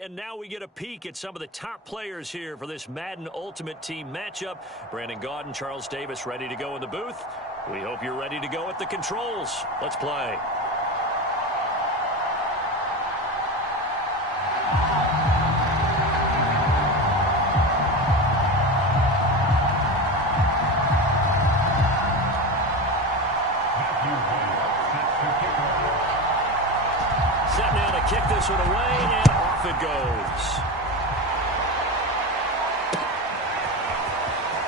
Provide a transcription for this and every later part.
And now we get a peek at some of the top players here for this Madden Ultimate Team matchup. Brandon Gaudin, Charles Davis ready to go in the booth. We hope you're ready to go at the controls. Let's play. Set now to kick this one away, and off it goes.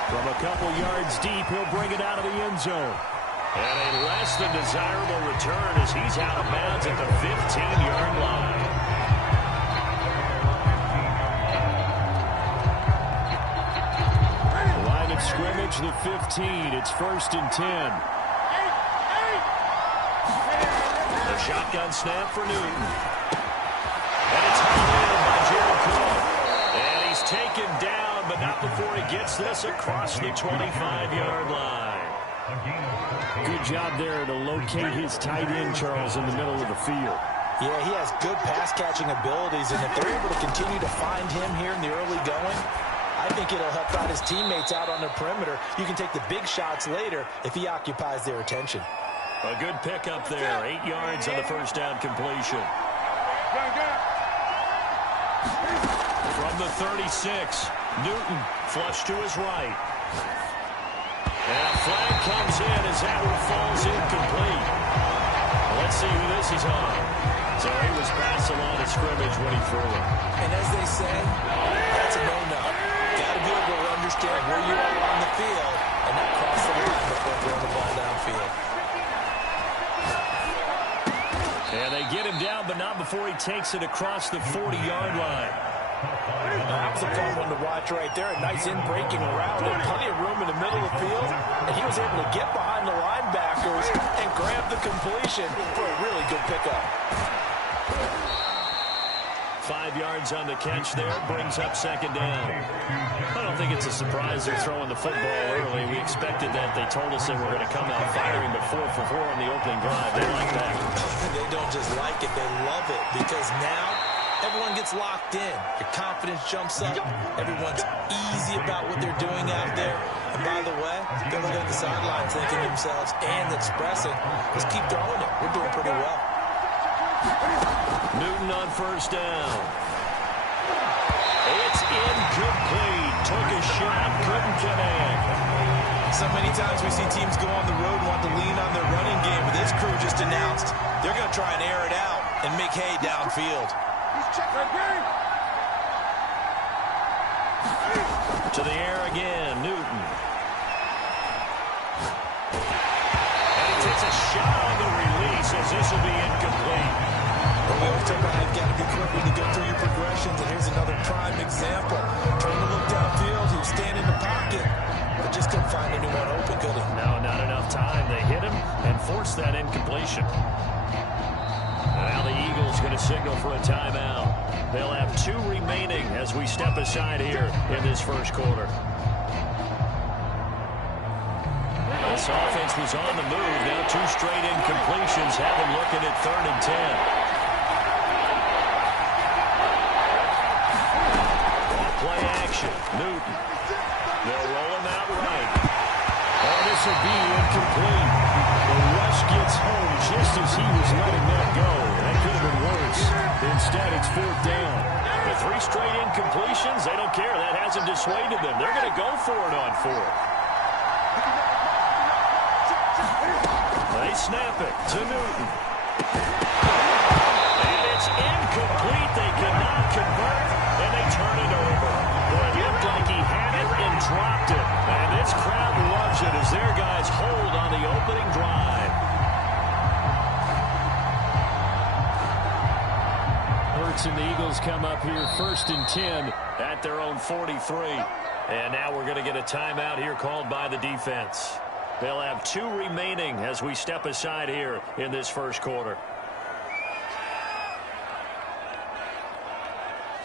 From a couple yards deep, he'll bring it out of the end zone. And a less than desirable return as he's out of bounds at the 15-yard line. Line of scrimmage, the 15. It's 1st and 10. A shotgun snap for Newton. And it's hauled in by Jared Cook. And he's taken down, but not before he gets this across the 25-yard line. Good job there to locate his tight end, Charles, in the middle of the field. Yeah, he has good pass-catching abilities, and if they're able to continue to find him here in the early going, I think it'll help out his teammates out on the perimeter. You can take the big shots later if he occupies their attention. A good pickup there. 8 yards on the first down completion. From the 36, Newton flush to his right. And a flag comes in as that one falls incomplete. Let's see who this is on. So he was past the line of scrimmage when he threw it. And as they say, that's a no-no. Got to be able to understand where you are on the field and not cross the line before throwing the ball downfield. And they get him down, but not before he takes it across the 40-yard line. That was a fun one to watch right there. A nice in-breaking route and plenty of room in the middle of the field. And he was able to get behind the linebackers and grab the completion for a really good pickup. 5 yards on the catch there, brings up 2nd down. I don't think it's a surprise they're throwing the football early. We expected that. They told us they were going to come out firing, but 4 for 4 on the opening drive. They like that. They don't just like it, they love it, because now everyone gets locked in. Your confidence jumps up. Everyone's easy about what they're doing out there. And by the way, they're looking at the sidelines thinking to themselves and expressing, let's keep throwing it. We're doing pretty well. Newton on 1st down. It's incomplete. Took a shot, couldn't connect. So many times we see teams go on the road and want to lean on their running game, but this crew just announced they're going to try and air it out and make hay downfield. To the air again, Newton. And he takes a shot on the release as this will be incomplete. Well, we always talk about you've got to be quick when you go through your progressions, and here's another prime example. Trying to look downfield, he was standing in the pocket, but just couldn't find anyone open, could he? No, not enough time. They hit him and forced that incompletion. Now the Eagles going to signal for a timeout. They'll have 2 remaining as we step aside here in this first quarter. This offense was on the move. Now 2 straight incompletions have them looking at 3rd and 10. Play action. Newton. They'll roll him out right. Oh, this will be incomplete. The rush gets home just as he was letting that go. That could have been worse. Instead, it's 4th down. The 3 straight incompletions, they don't care. That hasn't dissuaded them. They're going to go for it on 4th. They snap it to Newton. And it's incomplete. They cannot convert, and they turn it over. Boy, it looked like he had it and dropped it. And this crowd loves it as their guys hold on the opening drive. Hurts and the Eagles come up here 1st and 10 at their own 43. And now we're going to get a timeout here called by the defense. They'll have 2 remaining as we step aside here in this first quarter.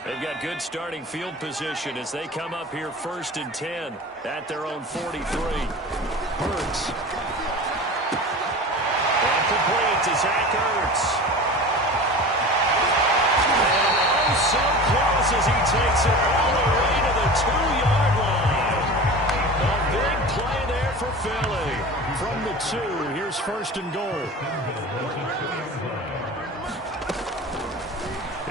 They've got good starting field position as they come up here 1st and 10 at their own 43. Hurts. And complete to Zach Ertz. And so close as he takes it all the way to the 2-yard line. A big play there for Philly. From the 2, here's 1st and goal.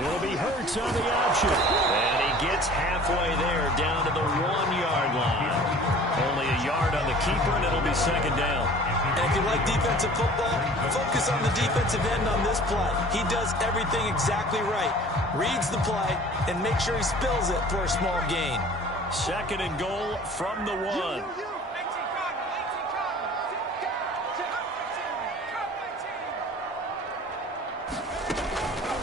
It'll be Hurts on the option. And he gets halfway there down to the 1-yard line. Only a yard on the keeper, and it'll be 2nd down. And if you like defensive football, focus on the defensive end on this play. He does everything exactly right. Reads the play and makes sure he spills it for a small gain. 2nd and goal from the 1.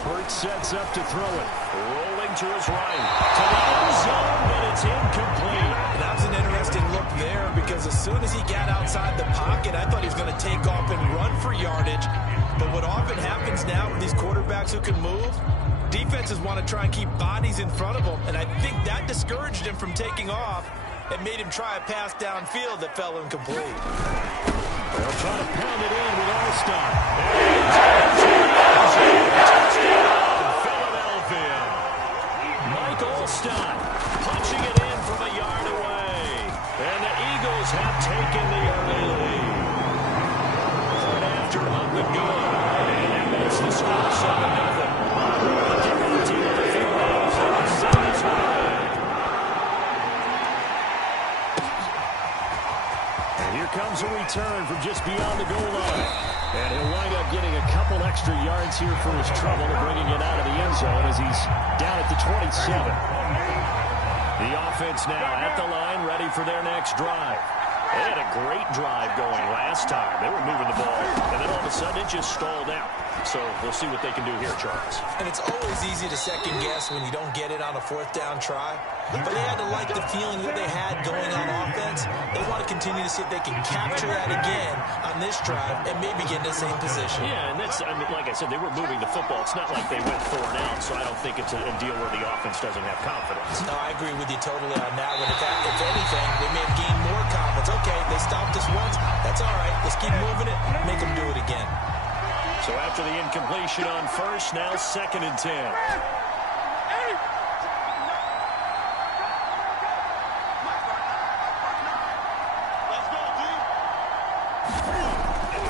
Hurts sets up to throw it. Rolling to his right. To the end zone, but it's incomplete. That was an interesting look there because as soon as he got outside the pocket, I thought he was going to take off and run for yardage. But what often happens now with these quarterbacks who can move, defenses want to try and keep bodies in front of them, and I think that discouraged him from taking off and made him try a pass downfield that fell incomplete. They'll try to pound it in with All-Star. Philadelphia. Mike All-Star punching it in from a yard away. And the Eagles have taken the early lead. Right after up and good. And that makes the score 7-0. Comes a return from just beyond the goal line. And he'll wind up getting a couple extra yards here for his trouble and bringing it out of the end zone as he's down at the 27. The offense now at the line, ready for their next drive. They had a great drive going last time. They were moving the ball, and then all of a sudden it just stalled out. So we'll see what they can do here, Charles. And it's always easy to second guess when you don't get it on a 4th down try. But they had to like the feeling that they had going on offense. They want to continue to see if they can capture that again on this drive and maybe get in the same position. Yeah, and that's, I mean, like I said, they were moving the football. It's not like they went 4 and out, so I don't think it's a deal where the offense doesn't have confidence. No, I agree with you totally on that one. If anything, they may have gained more confidence. Okay, they stopped us once. That's all right. Let's keep moving it. Make them do it again. So after the incompletion on 1st, now 2nd and 10.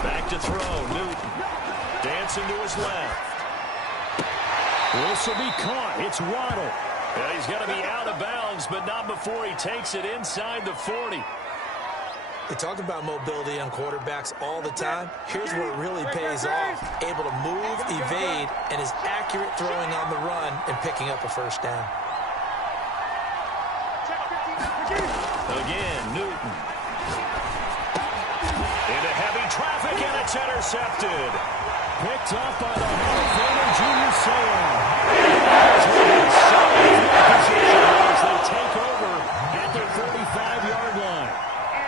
Back to throw. Newton dancing to his left. This will be caught. It's Waddle. Yeah, he's got to be out of bounds, but not before he takes it inside the 40. They talk about mobility on quarterbacks all the time. Here's where it really pays off. Able to move, evade, and is accurate throwing on the run and picking up a 1st down. Again, Newton. Into heavy traffic, and it's intercepted. Picked up by the Hall of Famer, Junior Seau. As they take over at their 35-yard line.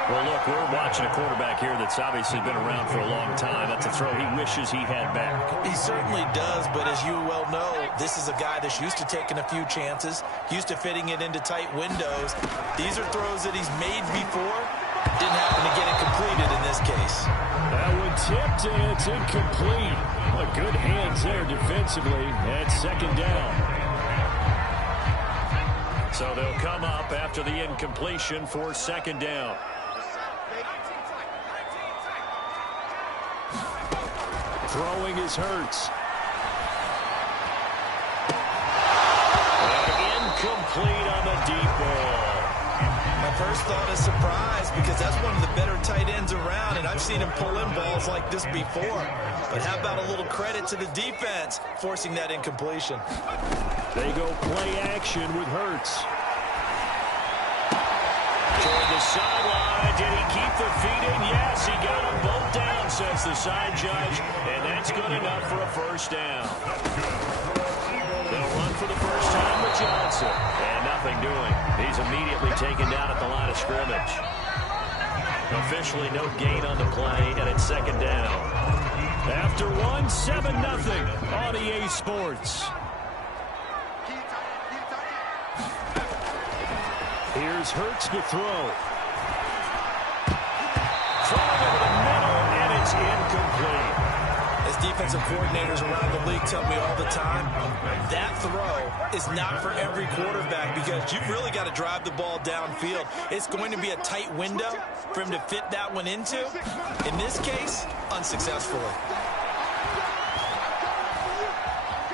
Well, look, we're watching a quarterback here that's obviously been around for a long time. That's a throw he wishes he had back. He certainly does, but as you well know, this is a guy that's used to taking a few chances, used to fitting it into tight windows. These are throws that he's made before. Didn't happen to get it completed in this case. That one tipped, and it's incomplete. Well, good hands there defensively at 2nd down. So they'll come up after the incompletion for 2nd down. Throwing is Hurts. Incomplete on the deep ball. My first thought is surprise because that's one of the better tight ends around, and I've seen him pull in balls like this before. But how about a little credit to the defense forcing that incompletion? They go play action with Hurts. Toward the sideline. Did he keep the feet in? Yes, he got them both down, says the side judge. And that's good enough for a 1st down. They'll run for the first time with Johnson. And nothing doing. He's immediately taken down at the line of scrimmage. Officially no gain on the play, and it's 2nd down. After 1, 7-0 on EA Sports. Here's Hurts to throw. Throwing over the middle, and it's incomplete. As defensive coordinators around the league tell me all the time, that throw is not for every quarterback because you've really got to drive the ball downfield. It's going to be a tight window for him to fit that one into. In this case, unsuccessfully.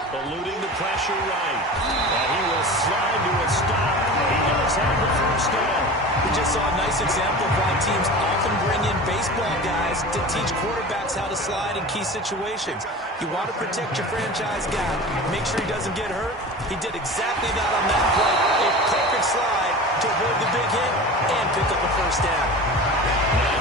Eluding the pressure right. And he will slide to a stop. He does have the first down. We just saw a nice example of why teams often bring in baseball guys to teach quarterbacks how to slide in key situations. You want to protect your franchise guy. Make sure he doesn't get hurt. He did exactly that on that play. A perfect slide to avoid the big hit and pick up a first down.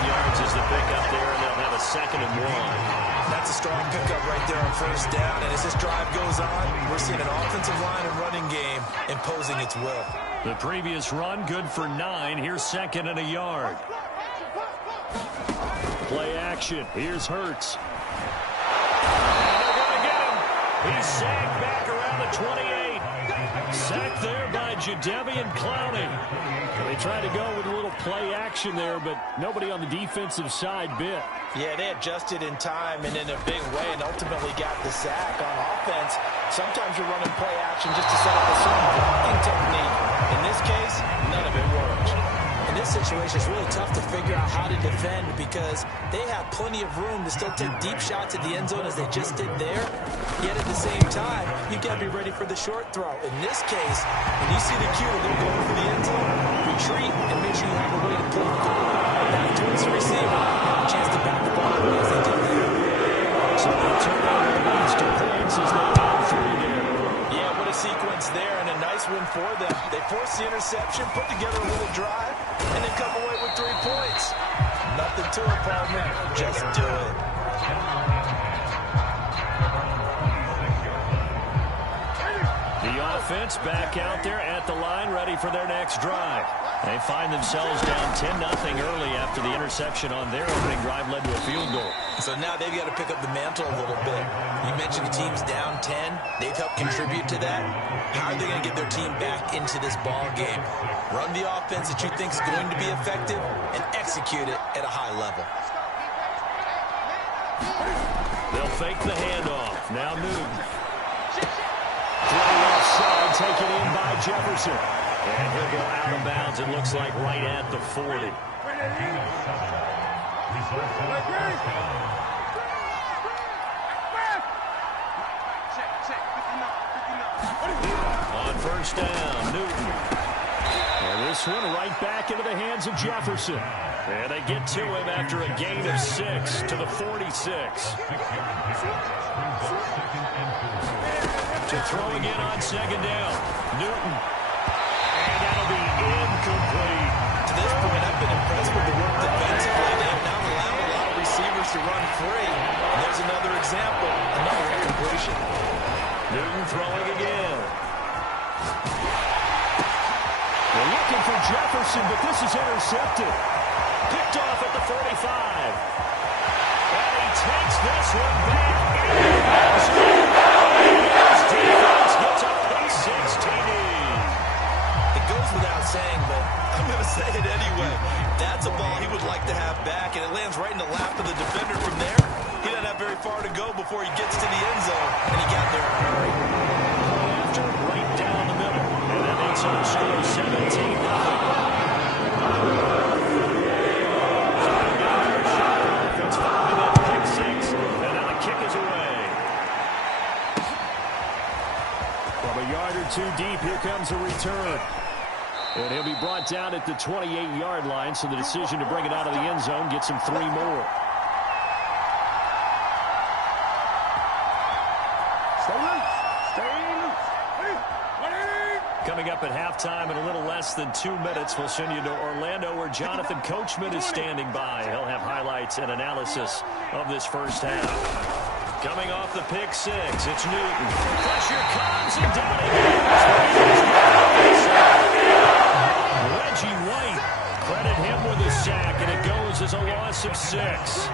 9 yards is the pickup there, and they'll have a 2nd and 1. That's a strong pickup right there on first down. And as this drive goes on, we're seeing an offensive line and running game imposing its will. The previous run, good for 9. Here's 2nd and a yard. Play action. Here's Hurts. And they're going to get him. He's sacked back around the 28. Sacked there by Jadeveon Clowney. They tried to go with a little play action there, but nobody on the defensive side bit. Yeah, they adjusted in time and in a big way and ultimately got the sack on offense. Sometimes you're running play action just to set up a certain blocking technique. In this case, none of it worked. In this situation, it's really tough to figure out how to defend because they have plenty of room to still take deep shots at the end zone as they just did there. Yet at the same time, you've got to be ready for the short throw. In this case, when you see the cue to go for the end zone, retreat and make sure you have a way to play back towards the receiver. A chance to back the ball away as they did there. So the turnover leads to points as they get 3 there. Yeah, what a sequence there and a nice win for them. They forced the interception, put together a little drive, and then come away with 3 points. Nothing to it, partner. Just do it. The offense back out there at the line, ready for their next drive. They find themselves down 10-0 early after the interception on their opening drive led to a field goal. So now they've got to pick up the mantle a little bit. You mentioned the team's down 10. They've helped contribute to that. How are they going to get their team back into this ball game? Run the offense that you think is going to be effective and execute it at a high level. They'll fake the handoff. Now Newton. Throw offside, taken in by Jefferson. And he'll go out of bounds, it looks like right at the 40. On first down, Newton. And this one right back into the hands of Jefferson. And they get to him after a gain of 6 to the 46. To throw again on 2nd down. Newton. And that'll be incomplete. To this point, I've been impressed with the work defensively. They have now allowed a lot of receivers to run free. And there's another example, another incompletion. Newton throwing again. They're looking for Jefferson, but this is intercepted. Picked off at the 45. And he takes this one back. His defense gets a pick-6 TD. It goes without saying, but I'm going to say it anyway. That's a ball he would like to have back, and it lands right in the lap of the defender from there. He doesn't have very far to go before he gets to the end zone, and he got there in a hurry. After right down the middle, and that makes it a score 17-0. Too deep, here comes a return. And he'll be brought down at the 28-yard line, so the decision to bring it out of the end zone gets him 3 more. Coming up at halftime in a little less than 2 minutes, we'll send you to Orlando where Jonathan Coachman is standing by. He'll have highlights and analysis of this first half. Coming off the pick-6, it's Newton. Pressure comes and down he goes. Reggie White, credit him with a sack, and it goes as a loss of 6.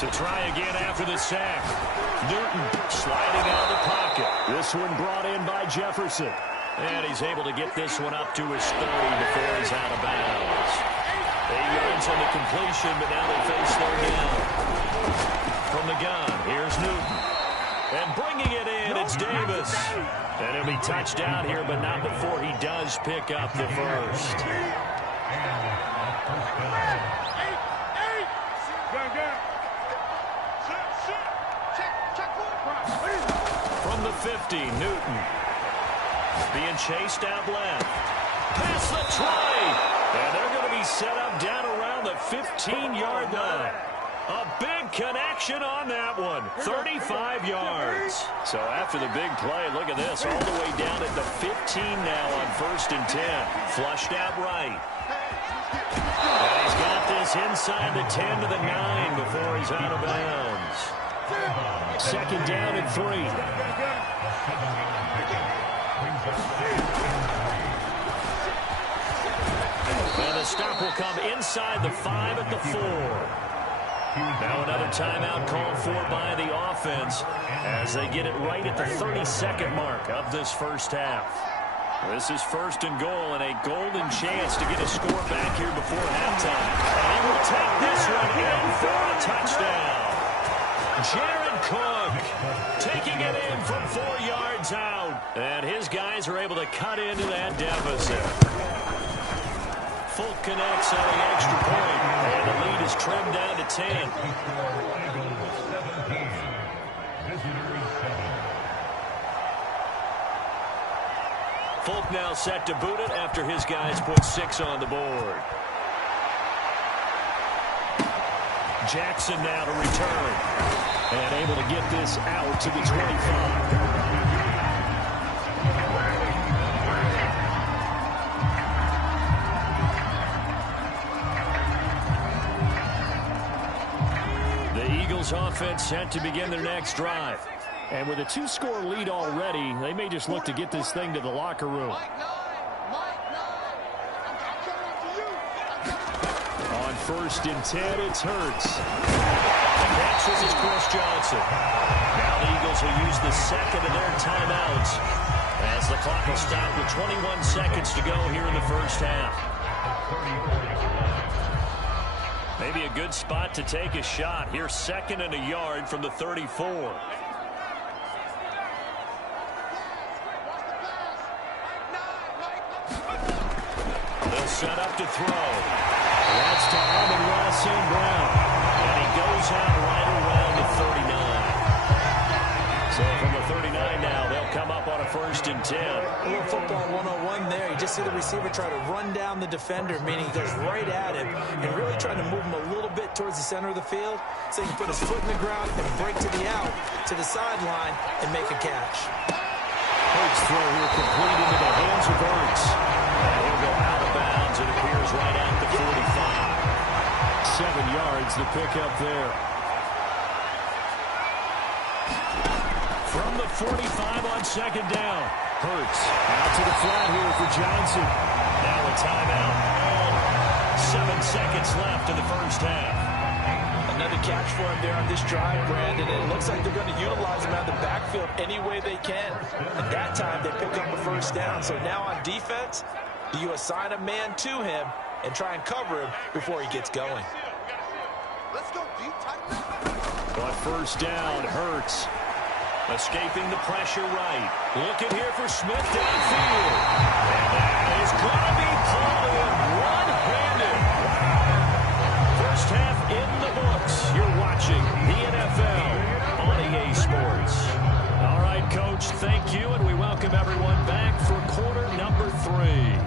To try again after the sack. Newton sliding out of the pocket. This one brought in by Jefferson. And he's able to get this one up to his 30 before he's out of bounds. 8 yards on the completion, but now they face third down. the gun, here's Newton. And bringing it in, it's Davis. And he'll be touched down here, but not before he does pick up the first. From the 50, Newton. Being chased out left. Pass the try. And they're going to be set up down around the 15-yard line. A big connection on that one. 35 yards. So after the big play, look at this. All the way down at the 15 now on 1st and 10. Flushed out right. And he's got this inside the 10 to the 9 before he's out of bounds. 2nd down and 3. And the stop will come inside the 5 at the 4. Now another timeout called for by the offense as they get it right at the 32nd mark of this first half. This is 1st and goal and a golden chance to get a score back here before halftime. And he will take this one in for a touchdown. Jared Cook taking it in from 4 yards out. And his guys are able to cut into that deficit. Folk connects on the extra point, and the lead is trimmed down to 10. Folk now set to boot it after his guys put 6 on the board. Jackson now to return, and able to get this out to the 25. Offense set to begin their next drive. And with a 2-score lead already, they may just look to get this thing to the locker room. On 1st and 10, it's Hurts. The catch is Chris Johnson. Now the Eagles will use the 2nd of their timeouts as the clock will stop with 21 seconds to go here in the first half. Maybe a good spot to take a shot. Here's 2nd and a yard from the 34. They'll set up to throw. That's to Amon-Ra St. Brown. And he goes out right around the 39. So from the 39 now, they'll come up on a 1st and 10. A little football 101 there. You just see the receiver try to run down the defender, meaning he goes right at him and really trying to move him a little bit towards the center of the field so he can put his foot in the ground and break to the out, to the sideline, and make a catch. Hurts throw here complete into the hands of Hurts. And he'll go out of bounds. It appears right at the 45. 7 yards the pickup there. From the 45 on 2nd down. Hurts out to the flat here for Johnson. Now a timeout. 7 seconds left in the first half. Another catch for him there on this drive, Brandon. And it looks like they're going to utilize him out of the backfield any way they can. At that time, they pick up a 1st down. So now on defense, do you assign a man to him and try and cover him before he gets going? Let's go deep, tighten up. But 1st down, Hurts. Escaping the pressure right. Looking here for Smith downfield. And that is going to be pulled in one-handed. First half in the books. You're watching the NFL on EA Sports. All right, Coach, thank you, and we welcome everyone back for quarter number 3.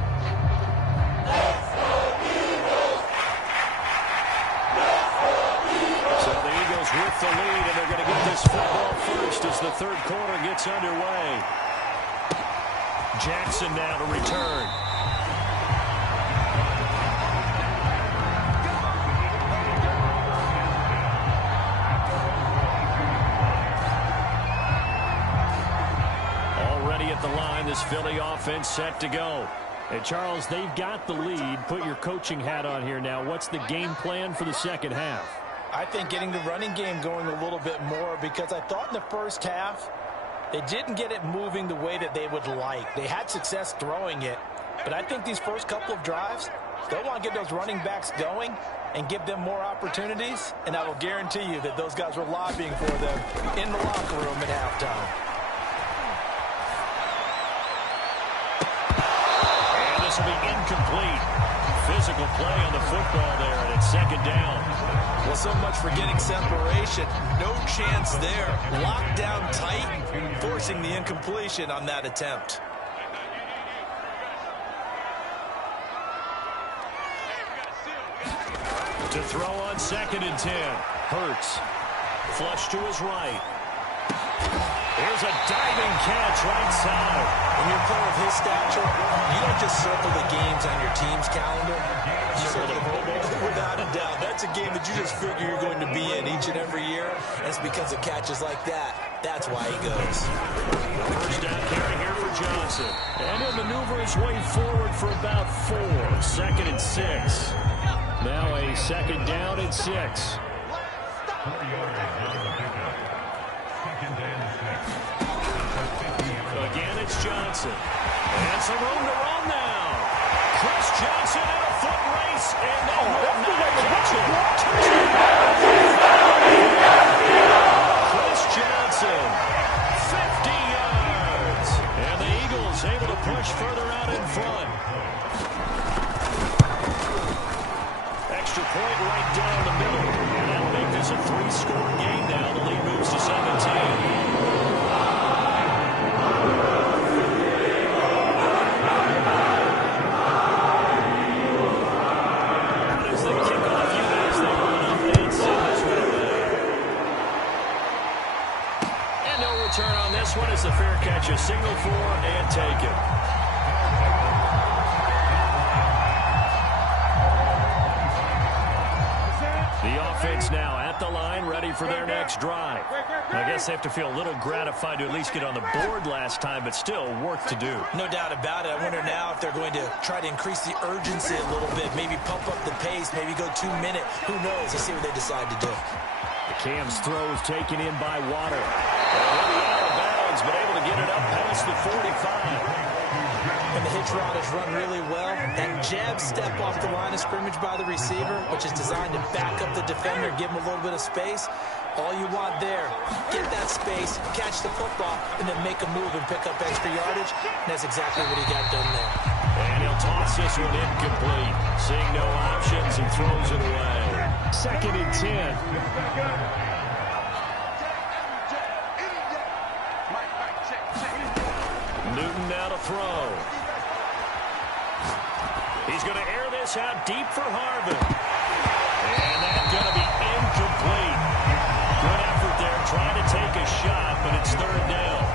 With the lead, and they're going to get this football first as the 3rd quarter gets underway. Jackson now to return. Already at the line, this Philly offense set to go. Hey, Charles, they've got the lead. Put your coaching hat on here now. What's the game plan for the second half? I think getting the running game going a little bit more, because I thought in the first half they didn't get it moving the way that they would like. They had success throwing it, But I think these first couple of drives, they'll want to get those running backs going and give them more opportunities, and I will guarantee you that those guys were lobbying for them in the locker room at halftime. And this will be incomplete. Physical play on the football there, and it's second down. Well, so much for getting separation. No chance there. Locked down tight, forcing the incompletion on that attempt. To throw on 2nd and 10. Hurts. Flush to his right. Here's a diving catch right side. When you're a player of his stature, you don't just circle the games on your team's calendar. You circle the Pro Bowl. Without a doubt. That's a game that you just figure you're going to be in each and every year. And it's because of catches like that. That's why he goes. First down carry here for Johnson. And he'll maneuver his way forward for about 4. 2nd and 6. Now a 2nd down and 6. Again, it's Johnson. And some room to run now. Chris Johnson in a foot race, and they will not catch him. Chris Johnson, 50 yards. And the Eagles able to push further out in front. Extra point right down the middle. And that'll make this a 3-score game now. The lead moves to 17. Turn on this one is the fair catch, a signal for and taken. The offense now at the line, ready for their next drive. I guess they have to feel a little gratified to at least get on the board last time, but still work to do. No doubt about it. I wonder now if they're going to try to increase the urgency a little bit, maybe pump up the pace, maybe go 2-minute. Who knows? Let's see what they decide to do. The Cam's throw is taken in by Waddle. Out of bounds, but able to get it up past the 45. And the hitch route is run really well. That jab step off the line of scrimmage by the receiver, which is designed to back up the defender, give him a little bit of space. All you want there, get that space, catch the football, and then make a move and pick up extra yardage. And that's exactly what he got done there. And he'll toss this one incomplete. Seeing no options, he throws it away. 2nd and 10. Newton now to throw. He's going to air this out deep for Harvin. And that's going to be incomplete. Good effort there, trying to take a shot, but it's 3rd down.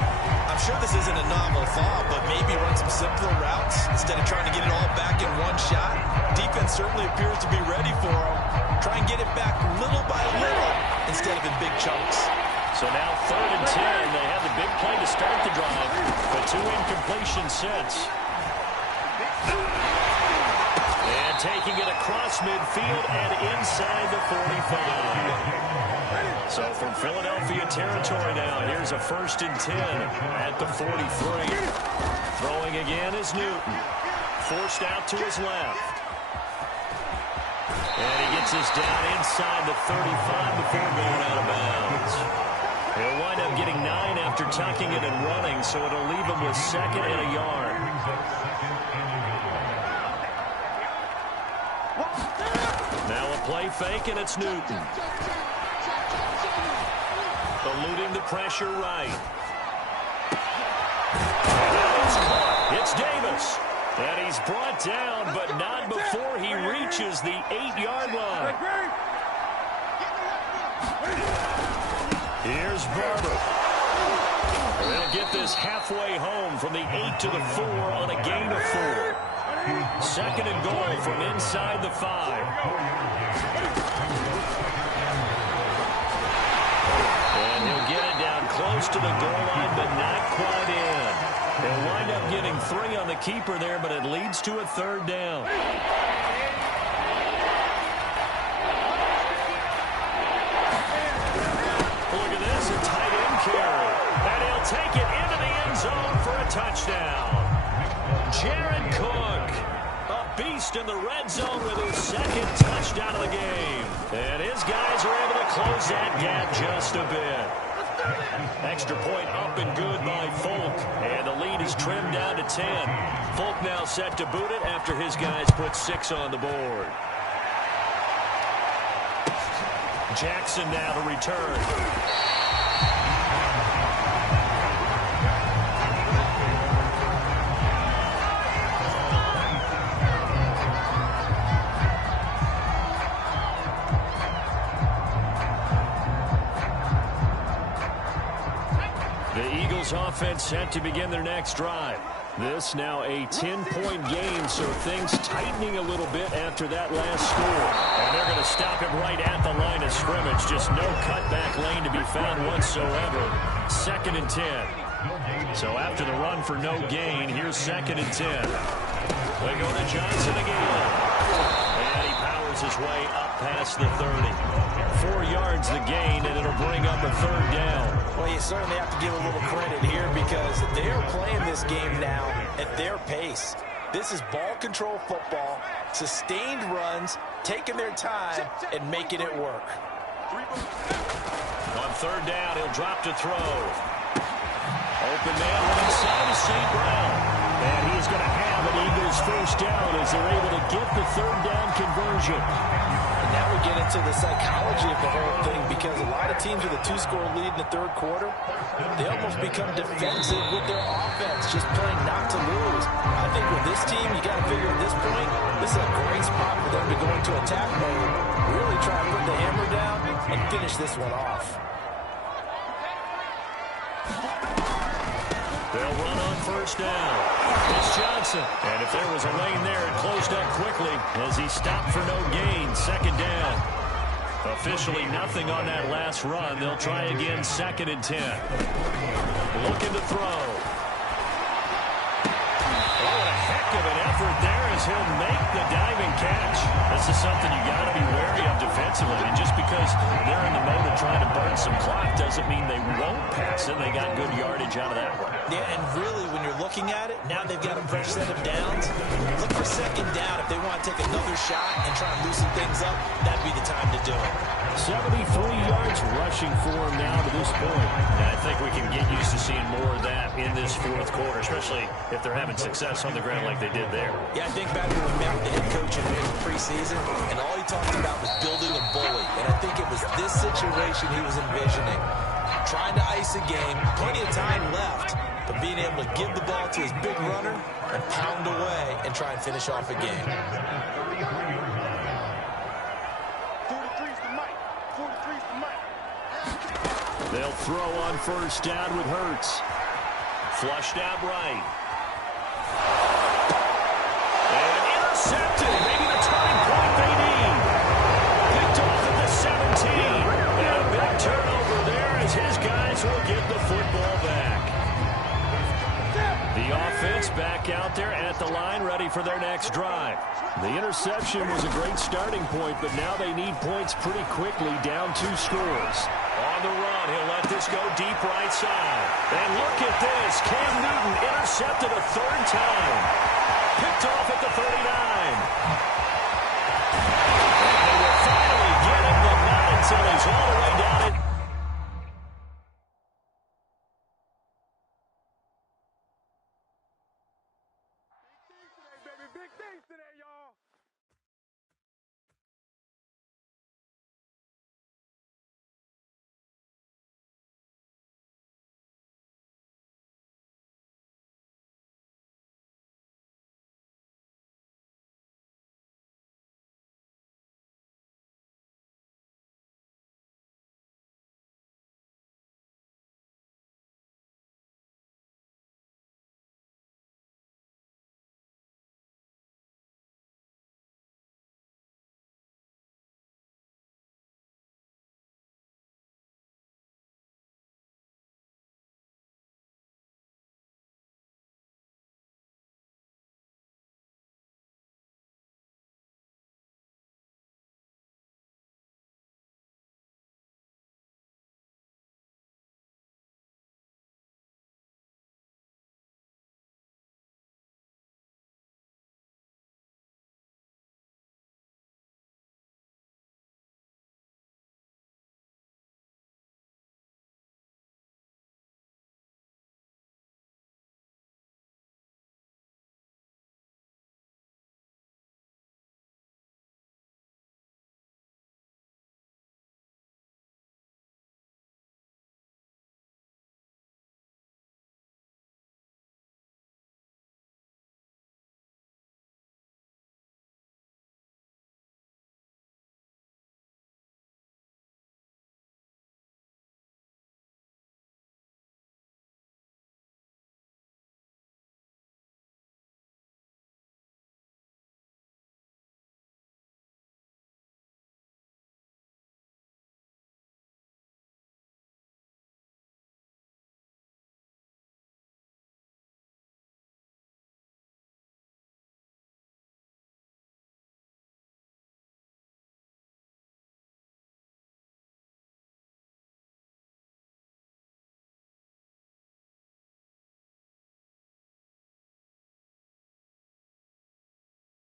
I'm sure this isn't a novel thought, but maybe run some simpler routes instead of trying to get it all back in one shot. Defense certainly appears to be ready for him. Try and get it back little by little instead of in big chunks. So now 3rd and 10. They had the big play to start the drive, but 2 incompletions since. And taking it across midfield and inside the 45. So from Philadelphia territory now, here's a 1st and 10 at the 43. Throwing again is Newton. Forced out to his left. And he gets this down inside the 35 before going out of bounds. He'll wind up getting 9 after tucking it and running, so it'll leave him with 2nd and a yard. Now a play fake, and it's Newton. Eluding the pressure right. It's Davis. And he's brought down, but not before he reaches the 8-yard line. Here's Barber. They'll get this halfway home from the 8 to the 4 on a gain of 4. 2nd and goal from inside the 5. And he'll get it down close to the goal line, but not quite in. They'll wind up getting 3 on the keeper there, but it leads to a 3rd down. Look at this, a tight end carry. And he'll take it into the end zone for a touchdown. Jared Cook first in the red zone with his second touchdown of the game. And his guys are able to close that gap just a bit. Extra point up and good by Folk. And the lead is trimmed down to 10. Folk now set to boot it after his guys put 6 on the board. Jackson now to return. The Eagles offense set to begin their next drive. This now a 10-point game, so things tightening a little bit after that last score. And they're going to stop him right at the line of scrimmage. Just no cutback lane to be found whatsoever. 2nd and 10. So after the run for no gain, here's 2nd and 10. They go to Johnson again. And he powers his way up past the 30. 4 yards the gain, and it'll bring up a 3rd down. Well, you certainly have to give a little credit here because they are playing this game now at their pace. This is ball control football, sustained runs, taking their time, and making it work. On 3rd down, he'll drop to throw. Open man inside of St. Brown. And he's going to have an Eagles first down as they're able to get the 3rd down conversion. And now we get into the psychology of the whole thing because a lot of teams with a 2-score lead in the 3rd quarter, they almost become defensive with their offense, just playing not to lose. I think with this team, you got to figure at this point, this is a great spot for them to go into attack mode, really try and put the hammer down and finish this one off. They'll run on 1st down. It's Johnson. And if there was a lane there, it closed up quickly as he stopped for no gain. 2nd down. Officially nothing on that last run. They'll try again 2nd and 10. Looking to throw. Oh, what a heck of an effort there as he'll make the diving catch. This is something you got to be wary of defensively. And just because they're in the mode of trying to burn some clock doesn't mean they won't pass it. They got good yardage out of that one. Yeah, and really, when you're looking at it, now they've got a fresh set of downs. Look for 2nd down. If they want to take another shot and try and loosen things up, that'd be the time to do it. 73 yards rushing for him now to this point. And I think we can get used to seeing more of that in this 4th quarter, especially if they're having success on the ground like they did there. Yeah, I think back when we met with the head coach in the preseason, and all he talked about was building a bully. And I think it was this situation he was envisioning. Trying to ice a game, plenty of time left, but being able to give the ball to his big runner and pound away and try and finish off a game. 43's the mic. 43's the mic. They'll throw on 1st down with Hurts. Flushed out right. And intercepted. Maybe the turning point they need. Picked off at the 17. And a big turnover there as his guys will get the football back. The offense back out there at the line, ready for their next drive. The interception was a great starting point, but now they need points pretty quickly, down 2 scores. On the run, he'll let this go deep right side. And look at this. Cam Newton intercepted a 3rd time. Picked off at the 39. And they will finally get him, but not until he's all the way